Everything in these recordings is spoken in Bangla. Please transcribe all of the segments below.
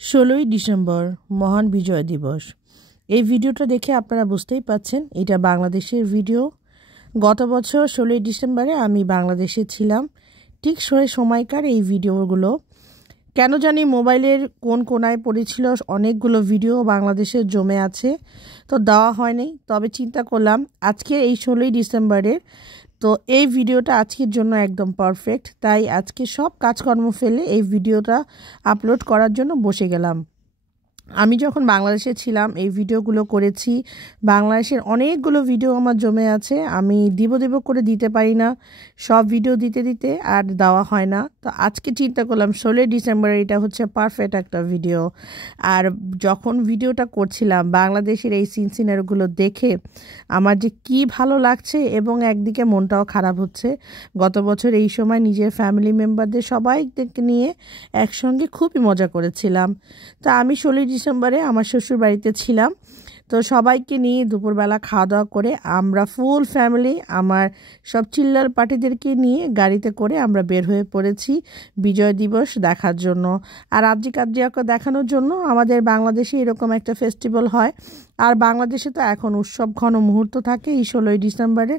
16ই ডিসেম্বর মহান বিজয় দিবস। এই ভিডিওটা দেখে আপনারা বুঝতেই পাচ্ছেন এটা বাংলাদেশের ভিডিও। গত বছর 16ই ডিসেম্বরে আমি বাংলাদেশে ছিলাম। ঠিক সময়কার এই ভিডিওগুলো কেন জানি মোবাইলের কোন কোনায় পড়েছিল, অনেকগুলো ভিডিও বাংলাদেশের জমে আছে, তো দেওয়া হয়নি। তবে চিন্তা করলাম আজকে এই 16ই ডিসেম্বরের তো এই ভিডিওটা আজকের জন্য একদম পারফেক্ট, তাই আজকে সব কাজকর্ম ফেলে এই ভিডিওটা আপলোড করার জন্য বসে গেলাম। আমি যখন বাংলাদেশে ছিলাম এই ভিডিওগুলো করেছি। বাংলাদেশের অনেকগুলো ভিডিও আমার জমে আছে, আমি দেব করে দিতে পারি না, সব ভিডিও দিতে দিতে আর দেওয়া হয় না। তো আজকে চিন্তা করলাম 16 ডিসেম্বর এটা হচ্ছে পারফেক্ট একটা ভিডিও। আর যখন ভিডিওটা করছিলাম বাংলাদেশের এই সিনারিগুলো দেখে আমার যে কি ভালো লাগছে এবং একদিকে মনটাও খারাপ হচ্ছে। গত বছর এই সময় নিজের ফ্যামিলি মেম্বারদের সবাইকে নিয়ে একসঙ্গে খুবই মজা করেছিলাম। তা আমি 16 ডিসেম্বরে আমার শ্বশুর বাড়িতে ছিলাম, তো সবাইকে নিয়ে দুপুরবেলা খাওয়া দাওয়া করে আমরা ফুল ফ্যামিলি আমার সব চিল্লার পার্টিদেরকে নিয়ে গাড়িতে করে আমরা বের হয়ে পড়েছি বিজয় দিবস দেখার জন্য। আর আদ্রিকাকে দেখানোর জন্য আমাদের বাংলাদেশে এরকম একটা ফেস্টিভ্যাল হয়। আর বাংলাদেশে তো এখন উৎসব ঘন মুহূর্ত থাকে এই 16ই ডিসেম্বরে।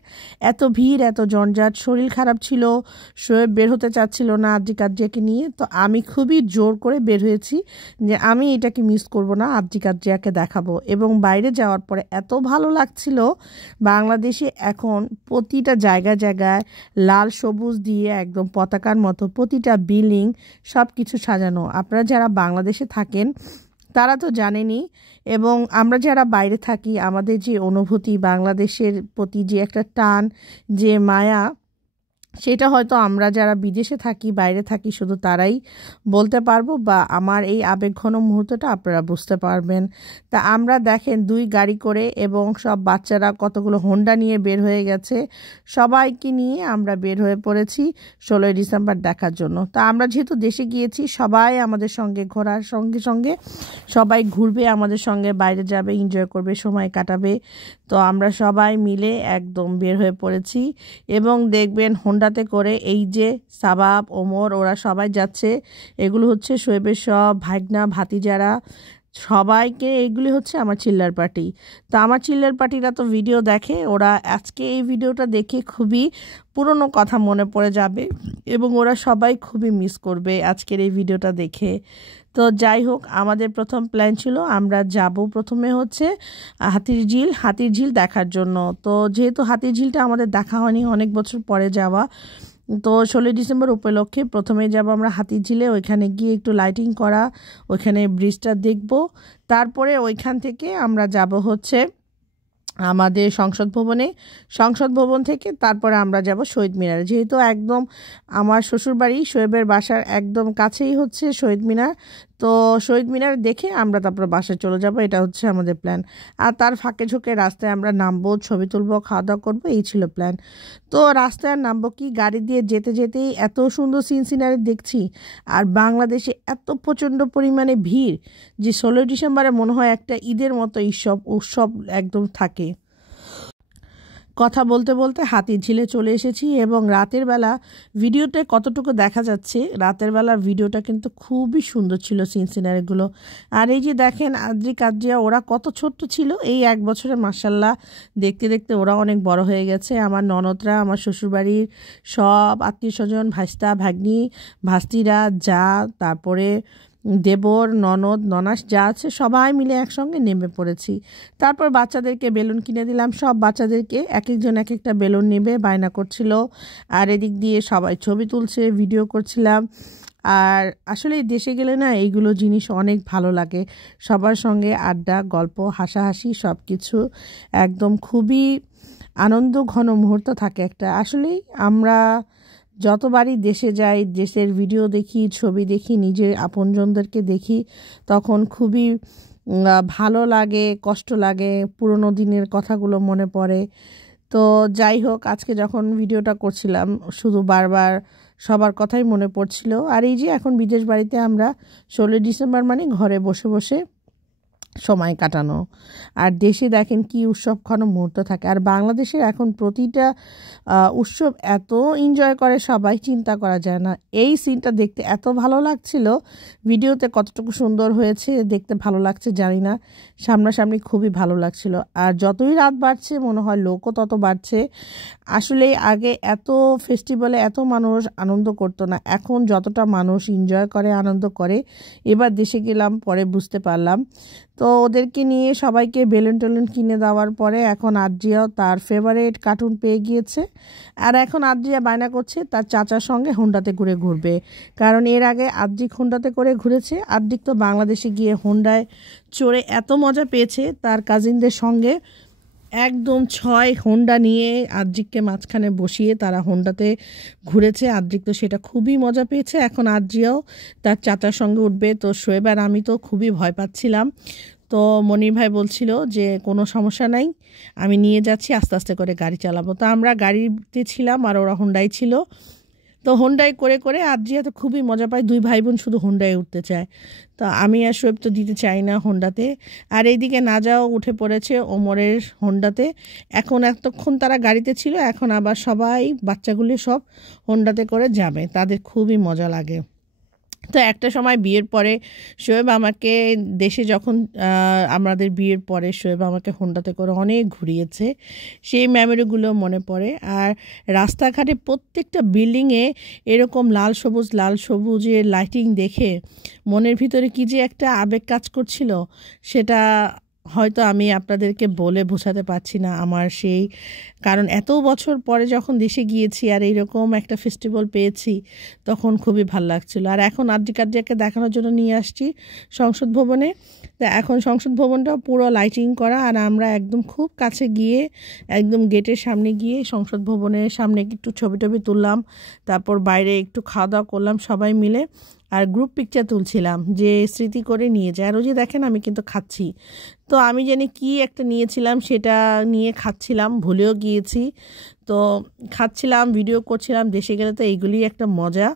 এত ভিড়, এত জঞ্জাট, শরীর খারাপ ছিল, শোয়েব বের হতে চাচ্ছিল না আদ্রিকাকে নিয়ে। তো আমি খুবই জোর করে বের হয়েছি যে আমি এটাকে মিস করব না, আদ্রিকাকে দেখাবো। এবং বাইরে যাওয়ার পরে এত ভালো লাগছিল। বাংলাদেশে এখন প্রতিটা জায়গায় লাল সবুজ দিয়ে একদম পতাকার মতো প্রতিটা বিল্ডিং সব কিছু সাজানো। আপনারা যারা বাংলাদেশে থাকেন তারা তো জানেনই, এবং আমরা যারা বাইরে থাকি আমাদের যে অনুভূতি বাংলাদেশের প্রতি যে একটা টান, যে মায়া, সেটা হয়তো আমরা যারা বিদেশে থাকি বাইরে থাকি শুধু তারাই বলতে পারবো, বা আমার এই আবেগঘন মুহূর্তটা আপনারা বুঝতে পারবেন। তা আমরা দেখেন 2 গাড়ি করে এবং সব বাচ্চারা কতগুলো হোন্ডা নিয়ে বের হয়ে গেছে, সবাইকে নিয়ে আমরা বের হয়ে পড়েছি 16ই ডিসেম্বর দেখার জন্য। তা আমরা যেহেতু দেশে গিয়েছি সবাই আমাদের সঙ্গে ঘোরার সঙ্গে সবাই ঘুরবে, আমাদের সঙ্গে বাইরে যাবে, এনজয় করবে, সময় কাটাবে। তো আমরা সবাই মিলে একদম বের হয়ে পড়েছি এবং দেখবেন হোন্ডাতে করে এই যে সাবাব, ওমর, ওরা সবাই যাচ্ছে। এগুলো হচ্ছে শোয়েবের সব ভাগনা ভাতিজারা, সবাইকে এইগুলি হচ্ছে আমার চিল্লার পার্টি। তো আমার চিল্লার পার্টিরা তো ভিডিও দেখে, ওরা আজকে এই ভিডিওটা দেখে খুবই পুরনো কথা মনে পড়ে যাবে এবং ওরা সবাই খুবই মিস করবে আজকের এই ভিডিওটা দেখে। তো যাই হোক, আমাদের প্রথম প্ল্যান ছিল আমরা যাব প্রথমে হচ্ছে হাতির ঝিল দেখার জন্য। তো যেহেতু হাতির ঝিলটা আমাদের দেখা হয়নি, অনেক বছর পরে যাওয়া, তো 16 ডিসেম্বর উপলক্ষে প্রথমে যাব আমরা হাতির ঝিলে। ওইখানে গিয়ে একটু লাইটিং করা, ওইখানে ব্রিজটা দেখব। তারপরে ওইখান থেকে আমরা যাব হচ্ছে আমাদের সংসদ ভবন থেকে তারপরে আমরা যাব শহীদ মিনার। যেহেতু একদম আমার শ্বশুরবাড়ি শোয়েবের বাসার একদম কাছেই হচ্ছে শহীদ মিনার, তো শহীদ মিনার দেখে আমরা তারপর বাসায় চলে যাব, এটা হচ্ছে আমাদের প্ল্যান। আর তার ফাঁকে ঝোঁকে রাস্তায় আমরা নামবো, ছবি তুলবো, খাওয়া দাওয়া করবো, এই ছিল প্ল্যান। তো রাস্তায় নামবো কি, গাড়ি দিয়ে যেতেই এত সুন্দর সিনারি দেখছি। আর বাংলাদেশে এত প্রচণ্ড পরিমাণে ভিড় যে 16 ডিসেম্বরে মনে হয় একটা ঈদের মতো উৎসব একদম থাকে। কথা বলতে বলতে হাতির ঝিলে চলে এসেছি এবং রাতের বেলা ভিডিওতে কতটুকু দেখা যাচ্ছে, রাতের বেলার ভিডিওটা কিন্তু খুবই সুন্দর ছিল সিনারিগুলো। আর এই যে দেখেন আদ্রিয়া ওরা কত ছোট্ট ছিল, এই 1 বছরে মাশাল্লাহ দেখতে দেখতে ওরা অনেক বড় হয়ে গেছে। আমার ননদরা, আমার শ্বশুরবাড়ির সব আত্মীয় স্বজন, ভাস্তা ভাগ্নি ভাস্তিরা, যা, তারপরে দেবর, ননদ, ননাস যা আছে সবাই মিলে একসঙ্গে নেমে পড়েছি। তারপর বাচ্চাদেরকে বেলুন কিনে দিলাম, সব বাচ্চাদেরকে এক একজন এক একটা বেলুন নেবে বায়না করছিল। আর এদিক দিয়ে সবাই ছবি তুলছে, ভিডিও করছিলাম। আর আসলে দেশে গেলে না এইগুলো জিনিস অনেক ভালো লাগে, সবার সঙ্গে আড্ডা, গল্প, হাসাহাসি সব কিছু একদম খুবই আনন্দ ঘন মুহূর্ত থাকে একটা। আসলেই আমরা যতবারই দেশে যাই, দেশের ভিডিও দেখি, ছবি দেখি, নিজের আপনজনদেরকে দেখি, তখন খুবই ভালো লাগে, কষ্ট লাগে, পুরনো দিনের কথাগুলো মনে পড়ে। তো যাই হোক, আজকে যখন ভিডিওটা করছিলাম শুধু বারবার সবার কথাই মনে পড়ছিল। আর এই যে এখন বিদেশ বাড়িতে আমরা 16 ডিসেম্বর মানে ঘরে বসে বসে সময় কাটানো। আর দেশে দেখেন কি উৎসবঘন মুহূর্ত থাকে। আর বাংলাদেশের এখন প্রতিটা উৎসব এত এনজয় করে সবাই, চিন্তা করা যায় না। এই সিনটা দেখতে এত ভালো লাগছিল, ভিডিওতে কতটুকু সুন্দর হয়েছে দেখতে ভালো লাগছে জানি না, সামনাসামনি খুবই ভালো লাগছিল। আর যতই রাত বাড়ছে মনে হয় লোকও তত বাড়ছে। আসলে আগে এত ফেস্টিভ্যালে এত মানুষ আনন্দ করতো না, এখন যতটা মানুষ এনজয় করে আনন্দ করে। এবার দেশে গেলাম পরে বুঝতে পারলাম। তো ওদেরকে নিয়ে সবাইকে বেলুন টেলুন কিনে দেওয়ার পরে এখন আদ্রিয়াও তার ফেভারিট কার্টুন পেয়ে গিয়েছে। আর এখন আদ্রিয়া বায়না করছে তার চাচার সঙ্গে হোন্ডাতে করে ঘুরবে, কারণ এর আগে আদ্রিক হোন্ডাতে করে ঘুরেছে। আদ্রিক তো বাংলাদেশে গিয়ে হোন্ডায় চড়ে এত মজা পেয়েছে, তার কাজিনদের সঙ্গে একদম 6 হোন্ডা নিয়ে আদ্রিককে মাঝখানে বসিয়ে তারা হোন্ডাতে ঘুরেছে। আদ্রিক তো সেটা খুবই মজা পেয়েছে। এখন আদ্রিয়াও তার চাচার সঙ্গে উঠবে। তো শোয়েব আর আমি তো খুবই ভয় পাচ্ছিলাম। তো মনির ভাই বলছিল যে কোনো সমস্যা নাই, আমি নিয়ে যাচ্ছি, আস্তে আস্তে করে গাড়ি চালাবো। তো আমরা গাড়িতে ছিলাম আর ওরা হোন্ডায় ছিল। তো হোন্ডায় করে করে আদ্রিয়া তো খুবই মজা পায়, 2 ভাই বোন শুধু হোন্ডায় উঠতে চায়। তো আমি আর শোয়েব তো দিতে চাই না হোন্ডাতে। আর এইদিকে নাজাও উঠে পড়েছে ওমরের হোন্ডাতে। এখন এতক্ষণ তারা গাড়িতে ছিল, এখন আবার সবাই বাচ্চাগুলি সব হোন্ডাতে করে যাবে, তাদের খুবই মজা লাগে। তো একটা সময় বিয়ের পরে শোয়েব আমাকে দেশে যখন আমাদের বিয়ের পরে শোয়েব আমাকে হোন্ডাতে করে অনেক ঘুরিয়েছে, সেই মেমোরিগুলো মনে পড়ে। আর রাস্তাঘাটে প্রত্যেকটা বিল্ডিংয়ে এরকম লাল সবুজের লাইটিং দেখে মনের ভিতরে কি যে একটা আবেগ কাজ করছিল, সেটা হয়তো আমি আপনাদেরকে বলে বোঝাতে পারছি না আমার সেই। কারণ এত বছর পরে যখন দেশে গিয়েছি আর এইরকম একটা ফেস্টিভ্যাল পেয়েছি, তখন খুবই ভালো লাগছিল। আর এখন আদ্রিকাকে দেখানোর জন্য নিয়ে আসছি সংসদ ভবনে। তো এখন সংসদ ভবনটাও পুরো লাইটিং করা, আর আমরা একদম খুব কাছে গিয়ে একদম গেটের সামনে গিয়ে সংসদ ভবনের সামনে একটু ছবি টবি তুললাম, তারপর বাইরে একটু খাওয়া দাওয়া করলাম সবাই মিলে, আর গ্রুপ পিকচার তুলছিলাম যে স্মৃতি করে নিয়ে যায়। আর ওই যে দেখেন আমি কিন্তু খাচ্ছি, তো আমি জানি কি একটা নিয়েছিলাম সেটা নিয়ে খাচ্ছিলাম, ভুলেও গিয়েছি। তো খাচ্ছিলাম, ভিডিও করছিলাম, দেশে গেলে তো এইগুলি একটা মজা।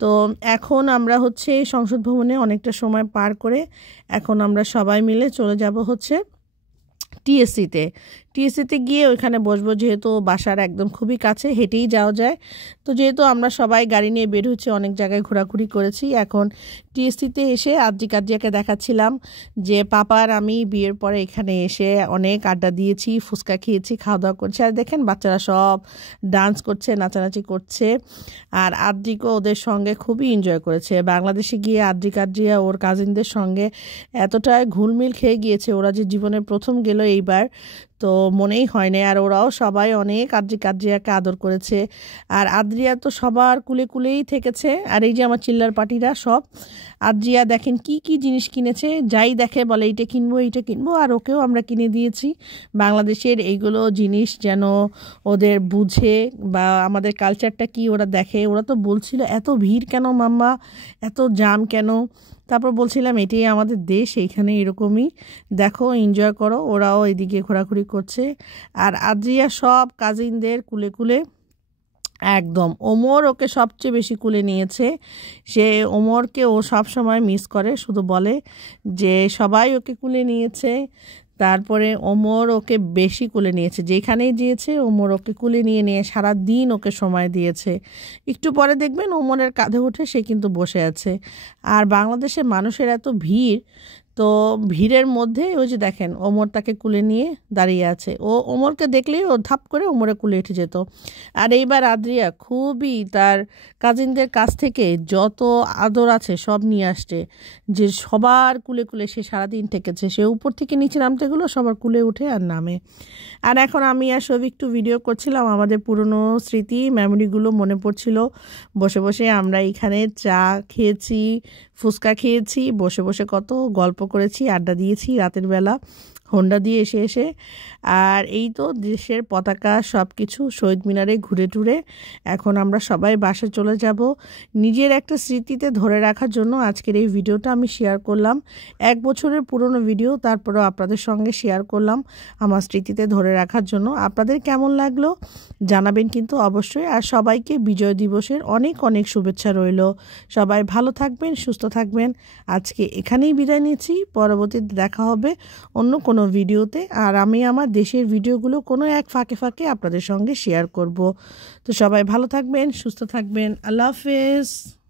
তো এখন আমরা হচ্ছে সংসদ ভবনে অনেকটা সময় পার করে এখন আমরা সবাই মিলে চলে যাব হচ্ছে টিএসসিতে গিয়ে ওইখানে বসবো, যেহেতু বাসার একদম খুবই কাছে, হেঁটেই যাওয়া যায়। তো যেহেতু আমরা সবাই গাড়ি নিয়ে বের হচ্ছে, অনেক জায়গায় ঘোরাঘুরি করেছি, এখন টিএসসিতে এসে আদ্রিকাকে দেখাচ্ছিলাম যে পাপার আমি বিয়ের পরে এখানে এসে অনেক আড্ডা দিয়েছি, ফুচকা খেয়েছি, খাওয়া দাওয়া করছি। আর দেখেন বাচ্চারা সব ডান্স করছে, নাচানাচি করছে। আর আদ্রিকও ওদের সঙ্গে খুবই এনজয় করেছে। বাংলাদেশে গিয়ে আদ্রিয়া ওর কাজিনদের সঙ্গে এতটাই ঘুলমিল খেয়ে গিয়েছে, ওরা যে জীবনের প্রথম গেল এইবার, তো মনেই হয় না। আর ওরাও সবাই অনেক আদ্রিয়াকে আদর করেছে। আর আদ্রিয়া তো সবার কুলে কুলেই থেকেছে। আর এই যে আমার চিল্লার পার্টিরা সব, আদ্রিয়া দেখেন কি কি জিনিস কিনেছে, যাই দেখে বলে এইটা কিনবো, আর ওকেও আমরা কিনে দিয়েছি। বাংলাদেশের এইগুলো জিনিস যেন ওদের বুঝে, বা আমাদের কালচারটা কি ওরা দেখে। ওরা তো বলছিল এত ভিড় কেন মাম্মা, এত জাম কেন? তারপর বলছিলাম এটাই আমাদের দেশ, এইখানে এরকমই, দেখো এনজয় করো। ওরাও এদিকে ঘোরাঘুরি করছে। আর আদ্রিয়া সব কাজিনদের কুলে কুলে একদম, ওমর ওকে সবচেয়ে বেশি কুলে নিয়েছে। সে ওমরকে ও সব সময় মিস করে, শুধু বলে যে সবাই ওকে কুলে নিয়েছে। তারপরে ওমর ওকে বেশি কুলে নিয়েছে, যেখানেই গিয়েছে ওমর ওকে কুলে নিয়ে সারা দিন ওকে সময় দিয়েছে। একটু পরে দেখবেন ওমরের কাঁধে উঠে সে কিন্তু বসে আছে। আর বাংলাদেশের মানুষের এত ভিড়, তো ভিড়ের মধ্যে ওই যে দেখেন ওমর তাকে কুলে নিয়ে দাঁড়িয়ে আছে। ও ওমরকে দেখলেই ও ধাপ করে ওমরে কুলে উঠে যেত। আর এইবার আদ্রিয়া খুবই তার কাজিনদের কাছ থেকে যত আদর আছে সব নিয়ে আসছে, যে সবার কুলে কুলে সে সারাদিন থেকেছে। সে উপর থেকে নিচে নামতেগুলো সবার কুলে উঠে আর নামে। আর এখন আমি আর সব একটু ভিডিও করছিলাম, আমাদের পুরনো স্মৃতি মেমোরিগুলো মনে পড়ছিল। বসে বসে আমরা এখানে চা খেয়েছি, ফুচকা খেয়েছি, বসে বসে কত গল্প করেছি, আড্ডা দিয়েছি রাতের বেলা। হোন্ডা দিয়ে এসে আর এই তো দেশের পতাকা সব কিছু শহীদ মিনারে ঘুরে টুরে এখন আমরা সবাই বাসে চলে যাব। নিজের একটা স্মৃতিতে ধরে রাখার জন্য আজকের এই ভিডিওটা আমি শেয়ার করলাম। 1 বছরের পুরনো ভিডিও, তারপরেও আপনাদের সঙ্গে শেয়ার করলাম আমার স্মৃতিতে ধরে রাখার জন্য। আপনাদের কেমন লাগলো জানাবেন কিন্তু অবশ্যই। আর সবাইকে বিজয় দিবসের অনেক অনেক শুভেচ্ছা রইল। সবাই ভালো থাকবেন, সুস্থ থাকবেন। আজকে এখানেই বিদায় নিচ্ছি, পরবর্তীতে দেখা হবে অন্য কোনো ভিডিওতে। আর আমি আমার দেশের ভিডিওগুলো কোনো এক ফাঁকে ফাঁকে আপনাদের সঙ্গে শেয়ার করব। তো সবাই ভালো থাকবেন, সুস্থ থাকবেন। আল্লাহ হাফেজ।